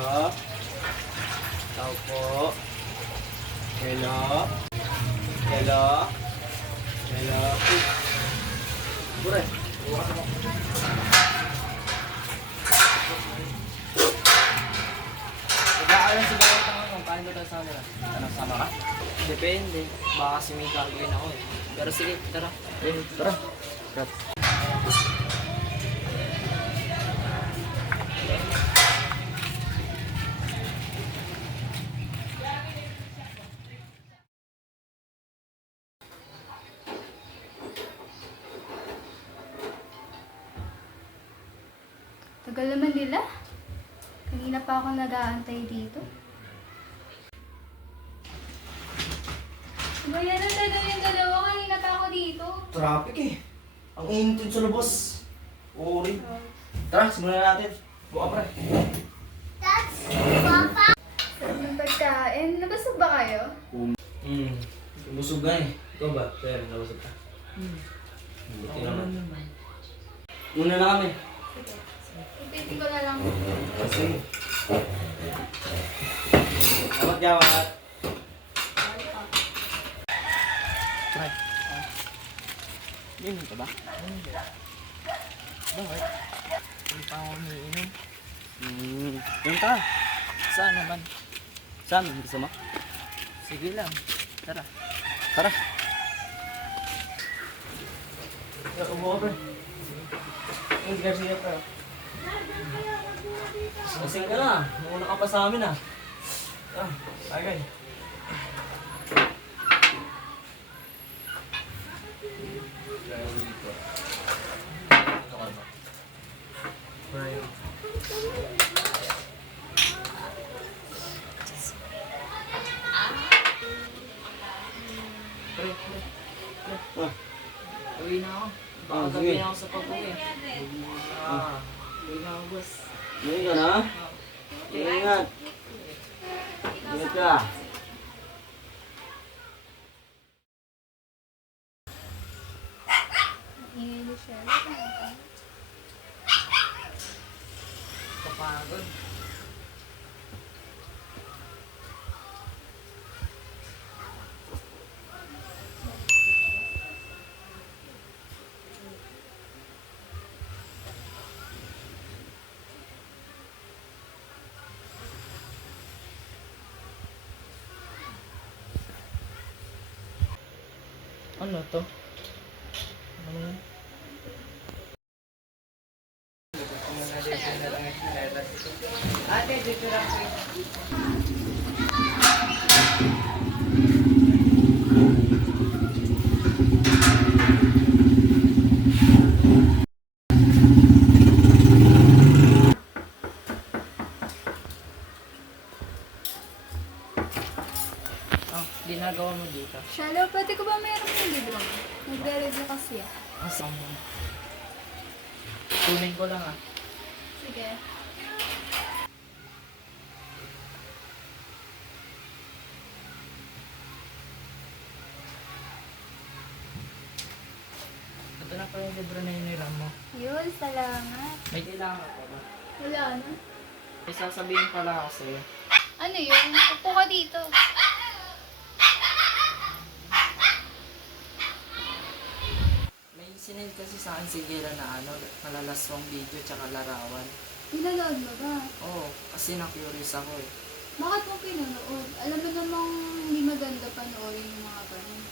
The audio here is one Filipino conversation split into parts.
Hello? Tao po. Hello? Hello? Hello? Bure. Nag-aalam si Bawat ang ano, kain ba tayo sa kanila? Ano, sama ka? Depende. Baka kasi may gagawin ako eh. Pero sige, tara. Tara. Tara. Tagal naman nila. Kanina pa ako nag-aantay dito. Ba yan ang tagal yung dalawa? Kanina pa ako dito. Traffic eh. Ang init yun sa labas. Oo rin. Tara, simulan natin. Buka pre. Sarap ng pagkain. Nabasag ba kayo? Busog na eh. Ikaw ba? Kaya nabusog ka. Buti naman. Muna na kami. Ipitin ko na lang. Sige. Awat-gawat. Try. Inom ka ba? Hindi. Bakit? Hindi pa ako umiinom. Inom ka. Saan naman? Saan? Gusto mo? Sige lang. Tara. Tara. Umuha ba? Hindi ka siya pa. Lasing ka na. Muna ka pa sa amin ah. Bagay. Uwi na ako. Baka gabi na ako sa pag-uwi. Uwi na ako, boss. Uwi ka na? Ingat. Ingat ka. Ingay siya. Kapagod. Ano to? Ano yan? Ate, dito lang ko. Ginagawa mo dito? Shallow, pwede ko ba meron yung libro mo? Nagre-review kasi ako. Asam mo. Tunin ko lang ah. Sige. Ito na pala yung libro na hiniram mo. Yun, salamat. May kailangan ka ba? Wala na. May sasabihin pala ako sa'yo. Ano yun? Upo ka dito. May sinend kasi sa akin si Gira na ano, malalaswang video tsaka larawan. Pinanood mo ba? Oo, kasi na-curious ako eh. Bakit mo pinanood? Alam mo namang hindi maganda panoorin yung mga ganun.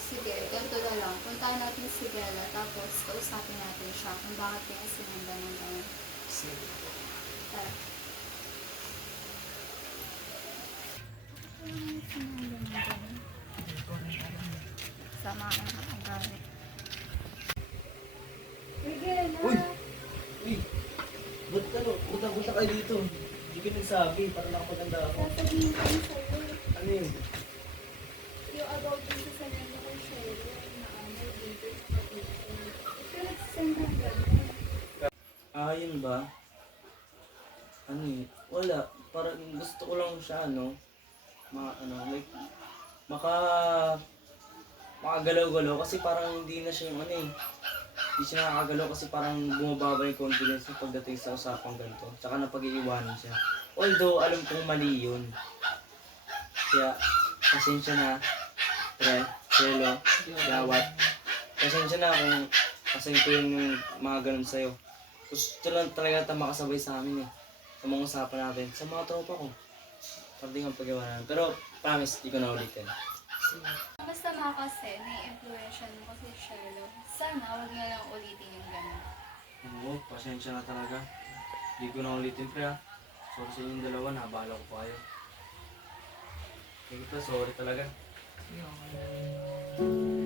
Sige, ganito na lang. Puntahan natin si Bella, tapos kausapin natin siya kung bakit kaya sinanda ng ganun. Sige. Tara. Sama ka na ang gamit. Bella! Uy! Uy! Ba't ano? Buta-buta kayo dito. Hindi ka nagsabi, para nakapaganda ako. Sasabihin ko yung sa'yo. Ano yun? Yung about dito sa nando ko share na ano, dito sa picture. Ito nagsisend ng gano'n. Yun ba? Ano eh? Wala. Parang gusto ko lang siya, ano? Like, makagalaw-galaw kasi parang hindi na siya yung ano eh. Hindi siya nakakagalaw kasi parang bumababa yung confidence niya pagdating sa usapang ganito. Tsaka napag-iiwanan siya. Although, alam kong mali yun. Kaya, pasensya na, pre, Shelo, Gawat. Pasensya na kung kasi ito yung mga ganun sa'yo. Gusto lang talaga ito makasabay sa amin eh. Sa mga usapan natin. Sa mga tropa ko. Parding ang pag-iwanan. Pero, promise, di ko na ulitin. Basta mga kasi, nai-influensya mo kasi Sherlock. Sana huwag na lang ulitin yung gano'n. Oo, pasensya na talaga. Di ko na ulitin pre ah. Sorry sa inyong dalawa, nabala ko pa kayo. Sige pa, sorry talaga. Sige, okay.